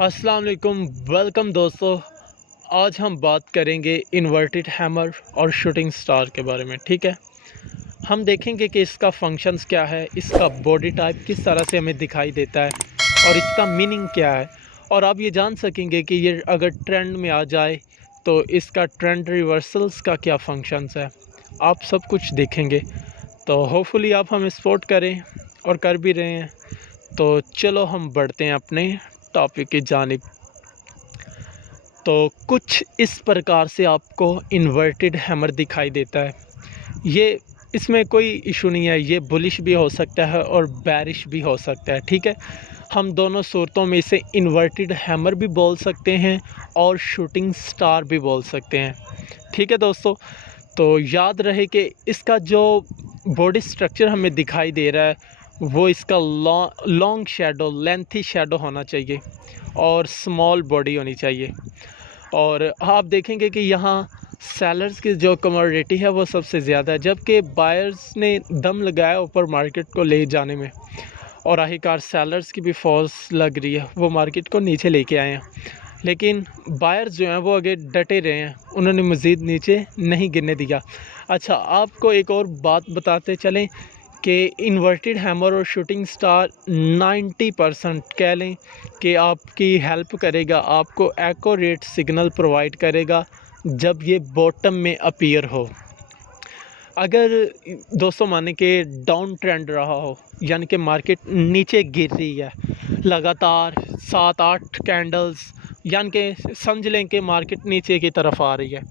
अस्सलाम वालेकुम, वेलकम दोस्तों। आज हम बात करेंगे इन्वर्टेड हैमर और शूटिंग स्टार के बारे में। ठीक है, हम देखेंगे कि इसका फंक्शंस क्या है, इसका बॉडी टाइप किस तरह से हमें दिखाई देता है और इसका मीनिंग क्या है। और आप ये जान सकेंगे कि ये अगर ट्रेंड में आ जाए तो इसका ट्रेंड रिवर्सल्स का क्या फंक्शंस है, आप सब कुछ देखेंगे। तो होपफुली आप हमें सपोर्ट करें और कर भी रहे हैं। तो चलो हम बढ़ते हैं अपने टॉपिक की जानिब। तो कुछ इस प्रकार से आपको इन्वर्टेड हैमर दिखाई देता है। ये इसमें कोई इशू नहीं है, ये बुलिश भी हो सकता है और बैरिश भी हो सकता है। ठीक है, हम दोनों सूरतों में इसे इन्वर्टेड हैमर भी बोल सकते हैं और शूटिंग स्टार भी बोल सकते हैं। ठीक है दोस्तों, तो याद रहे कि इसका जो बॉडी स्ट्रक्चर हमें दिखाई दे रहा है वो इसका लॉन्ग शैडो, लेंथी शैडो होना चाहिए और स्मॉल बॉडी होनी चाहिए। और आप देखेंगे कि यहाँ सेलर्स की जो कमोडिटी है वो सबसे ज़्यादा है, जबकि बायर्स ने दम लगाया ऊपर मार्केट को ले जाने में और आखिरकार सेलर्स की भी फोर्स लग रही है, वो मार्केट को नीचे लेके आए हैं। लेकिन बायर्स जो हैं वो आगे डटे रहे हैं, उन्होंने मज़ीद नीचे नहीं गिरने दिया। अच्छा, आपको एक और बात बताते चलें कि इन्वर्टेड हैमर और शूटिंग स्टार 90% कह लें कि आपकी हेल्प करेगा, आपको एक्यूरेट सिग्नल प्रोवाइड करेगा जब ये बॉटम में अपीयर हो। अगर दोस्तों माने कि डाउन ट्रेंड रहा हो, यानी कि मार्केट नीचे गिर रही है लगातार 7-8 कैंडल्स, यानी कि समझ लें कि मार्केट नीचे की तरफ आ रही है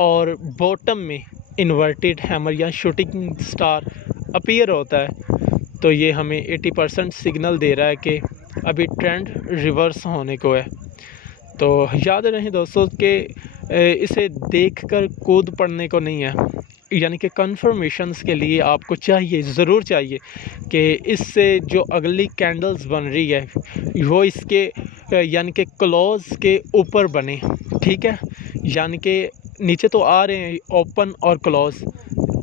और बॉटम में इन्वर्टेड हैमर या शूटिंग स्टार अपीयर होता है, तो ये हमें 80% सिग्नल दे रहा है कि अभी ट्रेंड रिवर्स होने को है। तो याद रहे दोस्तों कि इसे देखकर कूद पड़ने को नहीं है, यानी कि कन्फर्मेशंस के लिए आपको चाहिए, ज़रूर चाहिए कि इससे जो अगली कैंडल्स बन रही है वो इसके यानी कि क्लोज के ऊपर बने। ठीक है, यानी कि नीचे तो आ रहे हैं ओपन और क्लोज।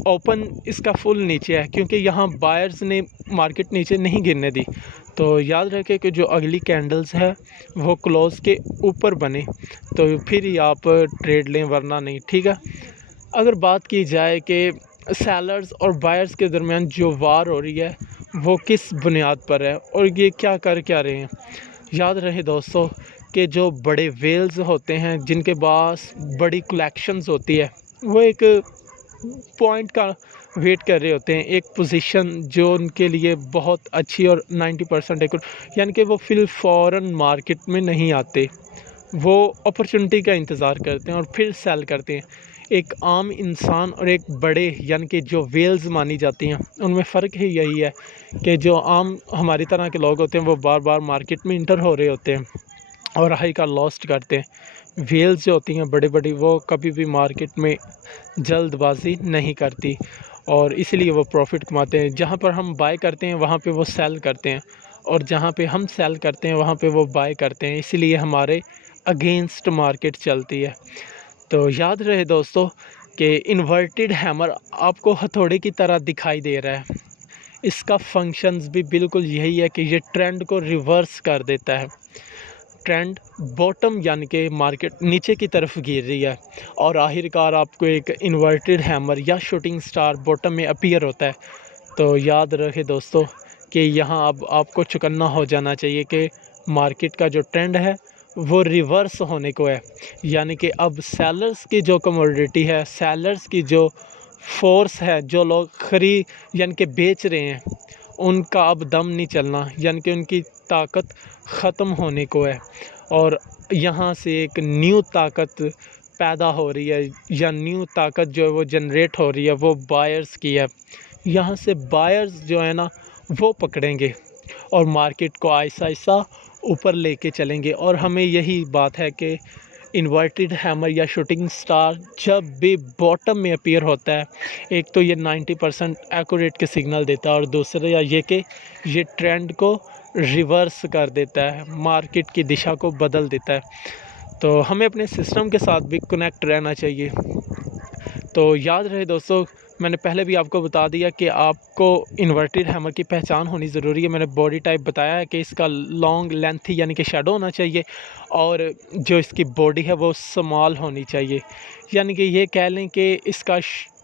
ओपन इसका फुल नीचे है क्योंकि यहाँ बायर्स ने मार्केट नीचे नहीं गिरने दी। तो याद रखें कि जो अगली कैंडल्स है वो क्लोज के ऊपर बने तो फिर ही आप ट्रेड लें, वरना नहीं। ठीक है, अगर बात की जाए कि सेलर्स और बायर्स के दरमियान जो वार हो रही है वो किस बुनियाद पर है और ये क्या रहे हैं, याद रहे दोस्तों कि जो बड़े वेल्स होते हैं जिनके पास बड़ी कलेक्शंस होती है, वो एक पॉइंट का वेट कर रहे होते हैं, एक पोजीशन जो उनके लिए बहुत अच्छी और 90% एक, यानी कि वो फिर फ़ौरन मार्केट में नहीं आते, वो अपॉर्चुनिटी का इंतज़ार करते हैं और फिर सेल करते हैं। एक आम इंसान और एक बड़े यानी कि जो वेल्स मानी जाती हैं, उनमें फ़र्क ही यही है कि जो आम हमारी तरह के लोग होते हैं वो बार बार मार्केट में इंटर हो रहे होते हैं और हाई का लॉस्ट करते हैं। वेल्स जो होती हैं बड़ी बड़ी, वो कभी भी मार्केट में जल्दबाजी नहीं करती और इसलिए वो प्रॉफिट कमाते हैं। जहाँ पर हम बाय करते हैं वहाँ पे वो सेल करते हैं और जहाँ पे हम सेल करते हैं वहाँ पे वो बाय करते हैं, इसलिए हमारे अगेंस्ट मार्केट चलती है। तो याद रहे दोस्तों कि इन्वर्टेड हैमर आपको हथौड़े की तरह दिखाई दे रहा है, इसका फंक्शंस भी बिल्कुल यही है कि ये ट्रेंड को रिवर्स कर देता है। ट्रेंड बॉटम यानी कि मार्केट नीचे की तरफ गिर रही है और आखिरकार आपको एक इन्वर्टेड हैमर या शूटिंग स्टार बॉटम में अपीयर होता है। तो याद रखे दोस्तों कि यहाँ अब आपको चौकन्ना हो जाना चाहिए कि मार्केट का जो ट्रेंड है वो रिवर्स होने को है, यानी कि अब सेलर्स की जो कमोडिटी है, सेलर्स की जो फोर्स है, जो लोग खरीद यानी कि बेच रहे हैं, उनका अब दम नहीं चलना, यानी कि उनकी ताकत ख़त्म होने को है और यहाँ से एक न्यू ताकत पैदा हो रही है या न्यू ताकत जो है वो जनरेट हो रही है, वो बायर्स की है। यहाँ से बायर्स जो है ना वो पकड़ेंगे और मार्केट को आहिस्ता आहिस्ता ऊपर लेके चलेंगे। और हमें यही बात है कि इन्वर्टेड हैमर या शूटिंग स्टार जब भी बॉटम में अपीयर होता है, एक तो ये 90% एक्यूरेट के सिग्नल देता है और दूसरा या ये कि ये ट्रेंड को रिवर्स कर देता है, मार्केट की दिशा को बदल देता है। तो हमें अपने सिस्टम के साथ भी कनेक्ट रहना चाहिए। तो याद रहे दोस्तों मैंने पहले भी आपको बता दिया कि आपको इन्वर्टेड हैमर की पहचान होनी ज़रूरी है। मैंने बॉडी टाइप बताया है कि इसका लॉन्ग लेंथी यानी कि शैडो होना चाहिए और जो इसकी बॉडी है वो स्मॉल होनी चाहिए। यानी कि ये कह लें कि इसका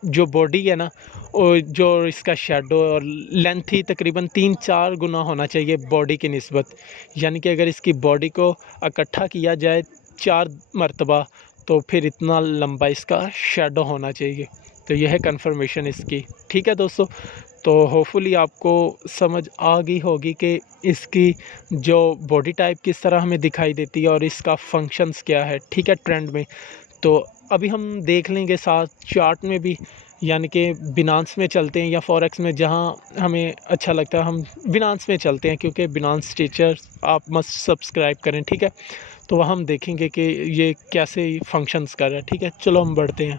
जो बॉडी है ना, और जो इसका शैडो और लेंथ ही तकरीबन 3-4 गुना होना चाहिए बॉडी की निस्बत। यानी कि अगर इसकी बॉडी को इकट्ठा किया जाए 4 मरतबा तो फिर इतना लंबा इसका शैडो होना चाहिए। तो यह है कन्फर्मेशन इसकी। ठीक है दोस्तों, तो होपफुली आपको समझ आ गई होगी कि इसकी जो बॉडी टाइप किस तरह हमें दिखाई देती है और इसका फंक्शंस क्या है। ठीक है, ट्रेंड में तो अभी हम देख लेंगे साथ चार्ट में भी, यानी कि बिनांस में चलते हैं या फॉरेक्स में, जहां हमें अच्छा लगता है हम बिनांस में चलते हैं, क्योंकि बिनांस टीचर्स आप मस्ट सब्सक्राइब करें। ठीक है, तो वहाँ हम देखेंगे कि ये कैसे फंक्शंस कर रहा है। ठीक है, चलो हम बढ़ते हैं।